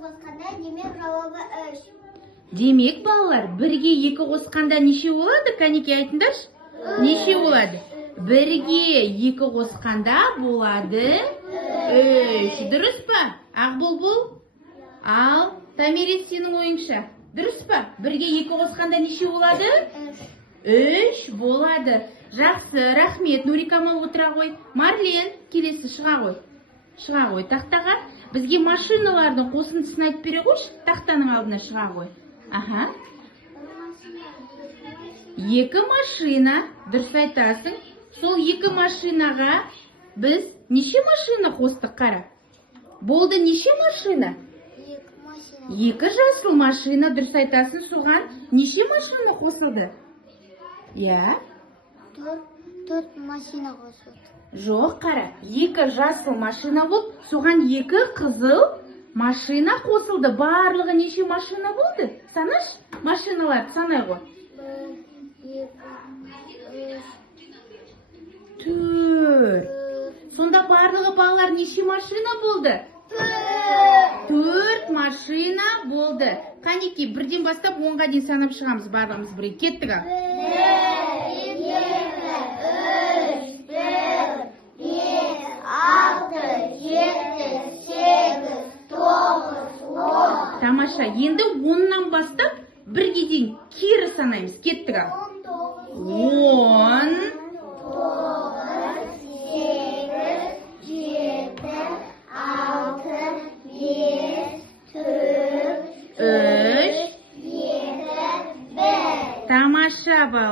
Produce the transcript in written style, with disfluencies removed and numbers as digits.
қосқанда демек жауабы 3. Демек, балалар, 1-ге 2 қосқанда неше болады? Кәнеке айтыңдаршы. Неше болады? 1-ге 2 қосқанда болады 3. Дұрыс па? Ақбұлбұл? Ал, Томирис, сенің ойыңша. Дұрыс па? 1-ге 2 қосқанда неше болады? 3 болады. Жақсы, рахмет. Нурикамал отыра ғой. Марлен, келесі шыға ғой. Шыға ғой тақтаға. Бізге машиналардың қосындысын айтып бере қойшы. Тақтаның алдына шыға ғой. Аха. 2 машина, дұрыс айтасың. Сол 2 машинаға біз неше машина қостық, қара? Болды неше машина? 2 жасыл машина, дұрыс айтасың. Соған неше машина қосылды? Я? 4 машина қосылды. Жоқ, қара. 2 жасыл машина болды. Соған 2 қызыл машина қосылды. Барлығы неше машина болды? Санаш? Машиналарды санай ғой. 4. Сонда барлығы балалар неше машина болды? 4 машина болды. Қанеке, бірден бастап 10-ға дейін санап шығамыз барлығымыз бірге. Кеттік ал. 1, 2, 3, 4, 5, 6, 7, 8, 9, 10. Тамаша. Енді 10-нан бастап 1-ге дейін кері санаймыз. Кеттік ал. 10. 3. Тамаша, бала.